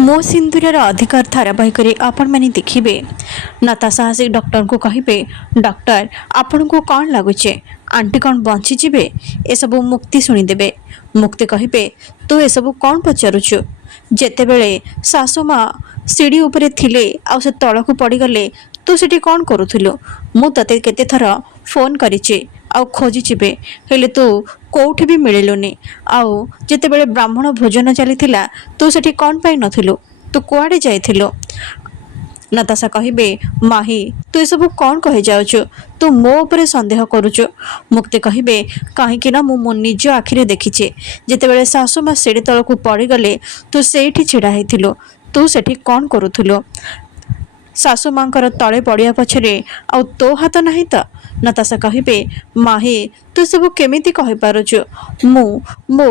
मो सिंदूर अधिकार धारावाहिक आपण मैंने देखिए नताशा आसिक डॉक्टर को कहे डॉक्टर आपण को कौन लगुचे आंटी कौन बंचीजे ए सब मुक्ति शुणीदे। मुक्ति कहे तू ए सब कौन पचारुचु जेते बेले सासु माँ सीढ़ी उपरे थिले आउ से तलकू पड़गले तू सेठी कौन करूलु मु तते केते थर फोन करिचे आउ खोजिचे हेले तू कोठी भी मिलुनी आउ जेते बेले ब्राह्मण भोजन चलीथिला तू सेठी कौन पाई नथिलु तू कुआडे जाइथिलु। नताशा कहे माही तू ये सब कौन कही जाऊचु तू मो उपरे संदेह करुचु। मुक्ति कहे कहीं ना मो निज आखिरे देखीचे जेते बेले सासु माँ सीढ़ी तलकू पड़गले तू सेठी छिड़ा हेथिलु तू सेठी कौन करूथुलु सासु मांकर तले पड़िया पछरे आउ तो हाथ नहीं तो। नताशा कहे माही तू सब केमिति कहि पारुचु मु मो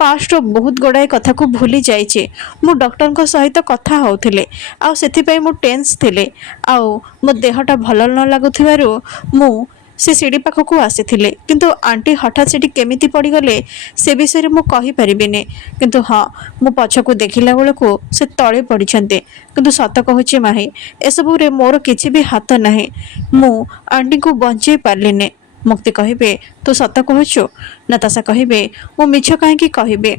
पास्ट बहुत गुड़ाए कथा को भूली जाइए मु डॉक्टर को सहित कथा होउथिले आउ सेथिपई मु टेंस थिले आउ मो देहटा भल न लागुथिबारु मु से सीढ़ी पाखक आसी किंतु आंटी हठात से केमिति पड़गले से विषय मु कहि परिबिने किंतु हाँ मु पछकू देखिला बेलू से तले पड़ते किंतु सत कहूची माही एसबू रे मोर किछि भी हाथ नहीं मु आंटी को बंचे पारलिने। मुक्ति कहे तू सत कहूचु। नताशा कहे मु मिछ कहीं कहे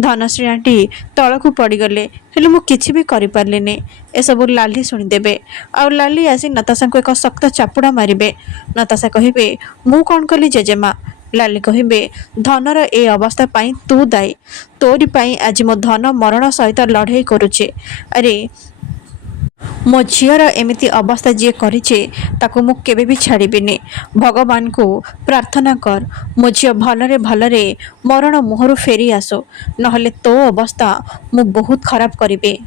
धनश्री आंटी तलकू पड़गले हेले मु किछि भी करि पारलिनी एसबू लाली शुणीदेवे आउ लाली आसी नताशा को एक शक्त चापुड़ा मारिबे। नताशा कहे मु कौन कली जेजेमा। लाली कहे धनर ए अवस्था पाई तू दायी तोरी पाई आज मो धन मरण सहित लड़ाई करुचे। अरे मो झीर एमिति अवस्था जी करिचे ताको मु केबे भी छाड़िबिनी भगवान को प्रार्थना कर मो झी भलरे भलरे मरण मुहरु फेरी आसो नहले तो अवस्था मु बहुत खराब करिबे।